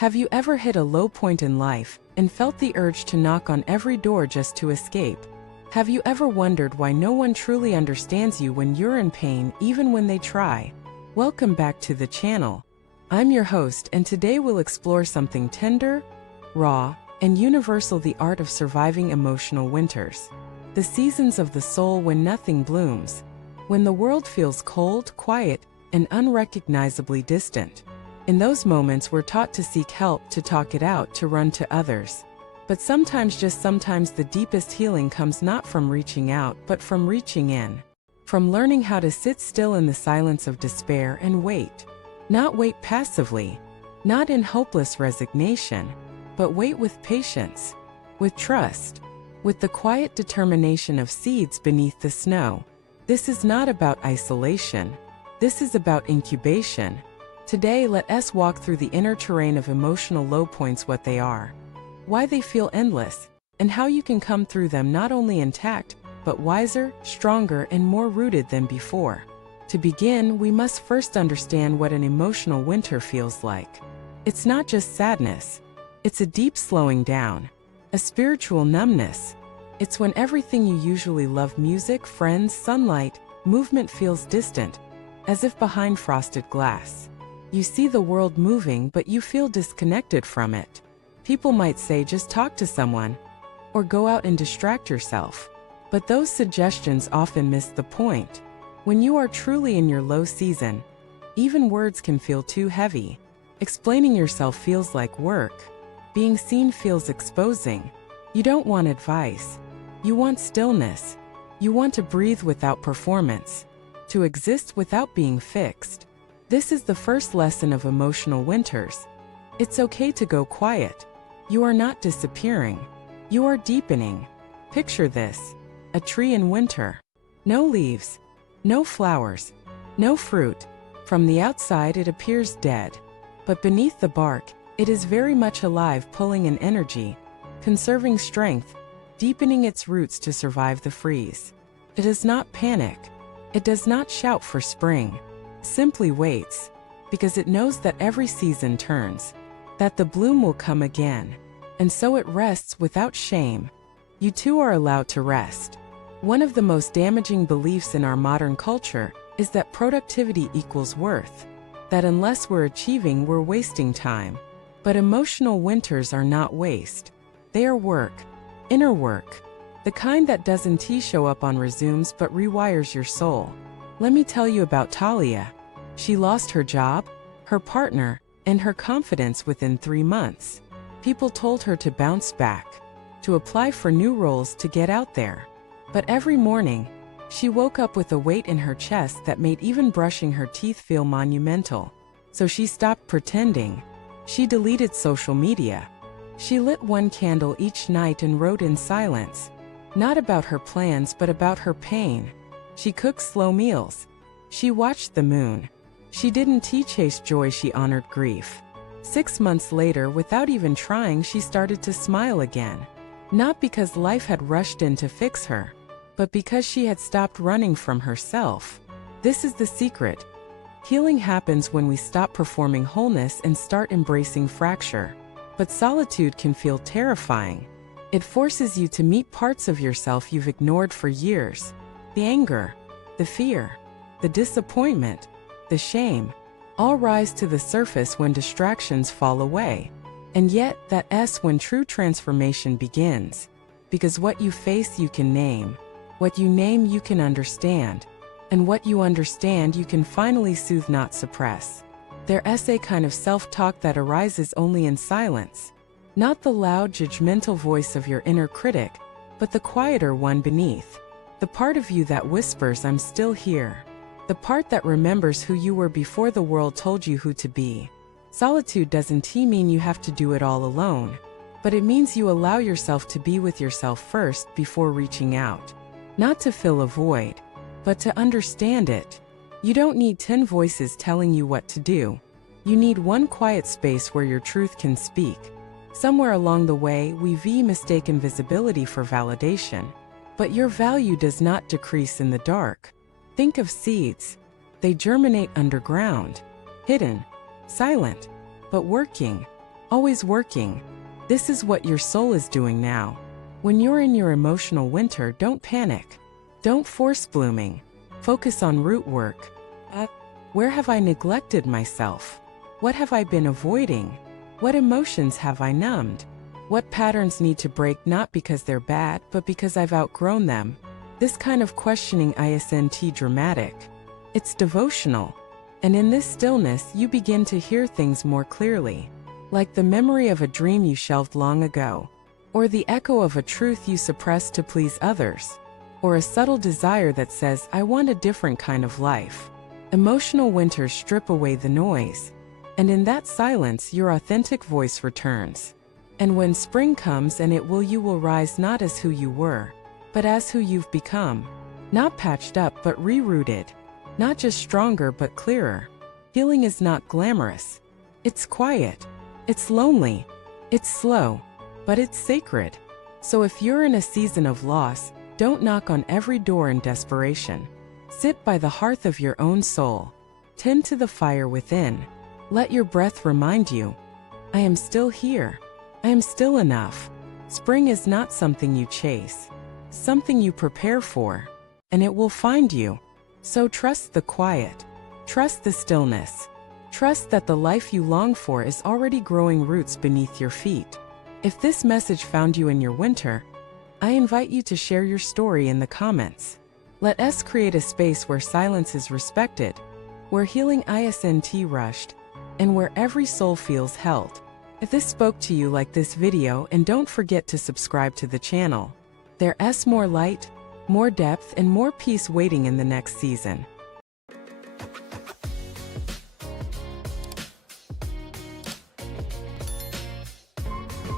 Have you ever hit a low point in life and felt the urge to knock on every door just to escape? Have you ever wondered why no one truly understands you when you're in pain, even when they try? Welcome back to the channel. I'm your host, and today we'll explore something tender, raw, and universal: the art of surviving emotional winters. The seasons of the soul when nothing blooms, when the world feels cold, quiet, and unrecognizably distant. In those moments, we're taught to seek help, to talk it out, to run to others. But sometimes, just sometimes, the deepest healing comes not from reaching out, but from reaching in. From learning how to sit still in the silence of despair and wait. Not wait passively, not in hopeless resignation, but wait with patience, with trust, with the quiet determination of seeds beneath the snow. This is not about isolation. This is about incubation. Today, let us walk through the inner terrain of emotional low points: what they are, why they feel endless, and how you can come through them not only intact, but wiser, stronger, and more rooted than before. To begin, we must first understand what an emotional winter feels like. It's not just sadness. It's a deep slowing down, a spiritual numbness. It's when everything you usually love — music, friends, sunlight, movement — feels distant, as if behind frosted glass. You see the world moving, but you feel disconnected from it. People might say, just talk to someone, or go out and distract yourself. But those suggestions often miss the point. When you are truly in your low season, even words can feel too heavy. Explaining yourself feels like work. Being seen feels exposing. You don't want advice. You want stillness. You want to breathe without performance, to exist without being fixed. This is the first lesson of emotional winters. It's okay to go quiet. You are not disappearing. You are deepening. Picture this: a tree in winter. No leaves, no flowers, no fruit. From the outside it appears dead. But beneath the bark, it is very much alive, pulling in energy, conserving strength, deepening its roots to survive the freeze. It does not panic. It does not shout for spring. Simply waits, because it knows that every season turns, that the bloom will come again. And so it rests without shame. You too are allowed to rest. One of the most damaging beliefs in our modern culture is that productivity equals worth, that unless we're achieving, we're wasting time. But emotional winters are not waste. They are work, inner work, the kind that doesn't show up on resumes but rewires your soul. Let me tell you about Talia. She lost her job, her partner, and her confidence within 3 months. People told her to bounce back, to apply for new roles, to get out there. But every morning, she woke up with a weight in her chest that made even brushing her teeth feel monumental. So she stopped pretending. She deleted social media. She lit one candle each night and wrote in silence, not about her plans but about her pain. She cooked slow meals. She watched the moon. She didn't chase joy, she honored grief. 6 months later, without even trying, she started to smile again. Not because life had rushed in to fix her, but because she had stopped running from herself. This is the secret. Healing happens when we stop performing wholeness and start embracing fracture. But solitude can feel terrifying. It forces you to meet parts of yourself you've ignored for years. The anger, the fear, the disappointment, the shame, all rise to the surface when distractions fall away. And yet, that's when true transformation begins. Because what you face you can name. What you name you can understand. And what you understand you can finally soothe, not suppress. There's a kind of self-talk that arises only in silence. Not the loud, judgmental voice of your inner critic, but the quieter one beneath. The part of you that whispers, "I'm still here." The part that remembers who you were before the world told you who to be. Solitude doesn't mean you have to do it all alone, but it means you allow yourself to be with yourself first before reaching out. Not to fill a void, but to understand it. You don't need 10 voices telling you what to do. You need one quiet space where your truth can speak. Somewhere along the way, we've mistaken visibility for validation. But your value does not decrease in the dark. Think of seeds. They germinate underground, hidden, silent, but working. always working. This is what your soul is doing now. When you're in your emotional winter, don't panic. Don't force blooming. Focus on root work. Where have I neglected myself? What have I been avoiding? What emotions have I numbed? What patterns need to break, not because they're bad, but because I've outgrown them? This kind of questioning isn't dramatic. It's devotional. And in this stillness, you begin to hear things more clearly. Like the memory of a dream you shelved long ago. Or the echo of a truth you suppressed to please others. Or a subtle desire that says, I want a different kind of life. Emotional winters strip away the noise. And in that silence, your authentic voice returns. And when spring comes, and you will rise not as who you were, but as who you've become. Not patched up, but rerouted. Not just stronger, but clearer. Healing is not glamorous. It's quiet. It's lonely. It's slow. But it's sacred. So if you're in a season of loss, don't knock on every door in desperation. Sit by the hearth of your own soul. Tend to the fire within. Let your breath remind you, I am still here. I am still enough. Spring is not something you chase. Something you prepare for. And it will find you. So trust the quiet. Trust the stillness. Trust that the life you long for is already growing roots beneath your feet. If this message found you in your winter, I invite you to share your story in the comments. Let us create a space where silence is respected, where healing isn't rushed, and where every soul feels held. If this spoke to you, like this video and don't forget to subscribe to the channel. There's more light, more depth, and more peace waiting in the next season.